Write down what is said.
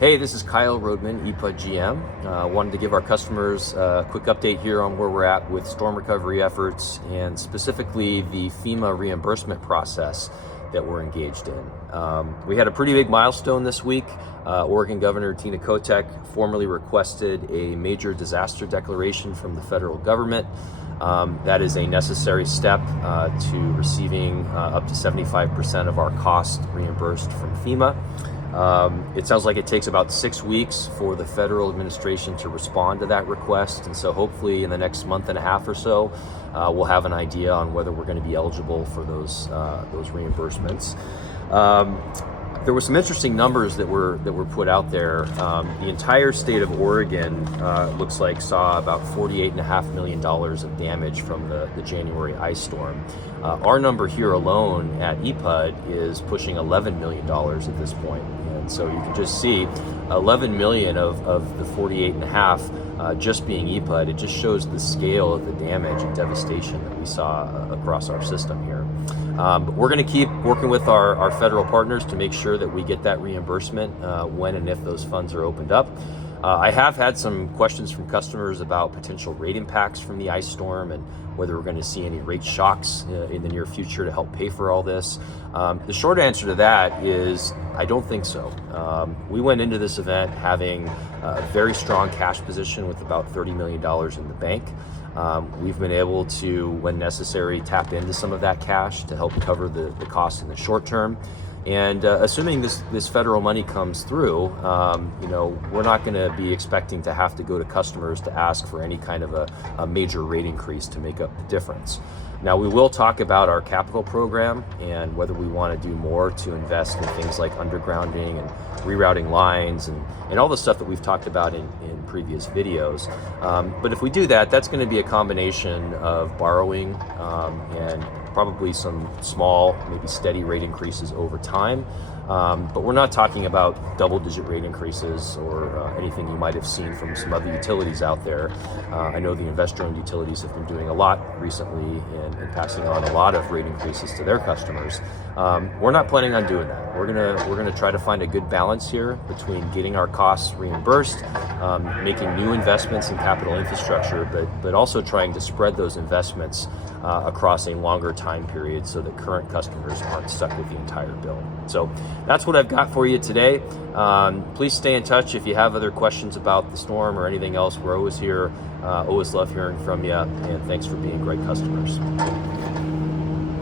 Hey, this is Kyle Roadman, EPUD GM. Wanted to give our customers a quick update here on where we're at with storm recovery efforts and specifically the FEMA reimbursement process that we're engaged in. We had a pretty big milestone this week. Oregon Governor Tina Kotek formally requested a major disaster declaration from the federal government. That is a necessary step to receiving up to 75% of our cost reimbursed from FEMA. It sounds like it takes about 6 weeks for the federal administration to respond to that request, and so hopefully in the next month and a half or so, we'll have an idea on whether we're going to be eligible for those reimbursements. There were some interesting numbers that were put out there. The entire state of Oregon looks like saw about $48.5 million of damage from the January ice storm. Our number here alone at EPUD is pushing $11 million at this point. And so you can just see 11 million of the 48.5 just being EPUD. It just shows the scale of the damage and devastation that we saw across our system here. But we're going to keep working with our federal partners to make sure that we get that reimbursement when and if those funds are opened up. I have had some questions from customers about potential rate impacts from the ice storm and whether we're going to see any rate shocks in the near future to help pay for all this. The short answer to that is I don't think so. We went into this event having a very strong cash position with about $30 million in the bank. We've been able to, when necessary, tap into some of that cash to help cover the costs in the short term. And assuming this federal money comes through, we're not going to be expecting to have to go to customers to ask for any kind of a major rate increase to make up the difference. Now, we will talk about our capital program and whether we want to do more to invest in things like undergrounding and rerouting lines and all the stuff that we've talked about in previous videos. But if we do that, that's going to be a combination of borrowing and probably some small, maybe steady rate increases over time. But we're not talking about double-digit rate increases or anything you might have seen from some other utilities out there. I know the investor-owned utilities have been doing a lot recently and passing on a lot of rate increases to their customers. We're not planning on doing that. We're gonna try to find a good balance here between getting our costs reimbursed, making new investments in capital infrastructure, but also trying to spread those investments across a longer time period so that current customers aren't stuck with the entire bill. So that's what I've got for you today. Please stay in touch if you have other questions about the storm or anything else. We're always here, always love hearing from you, and thanks for being great customers.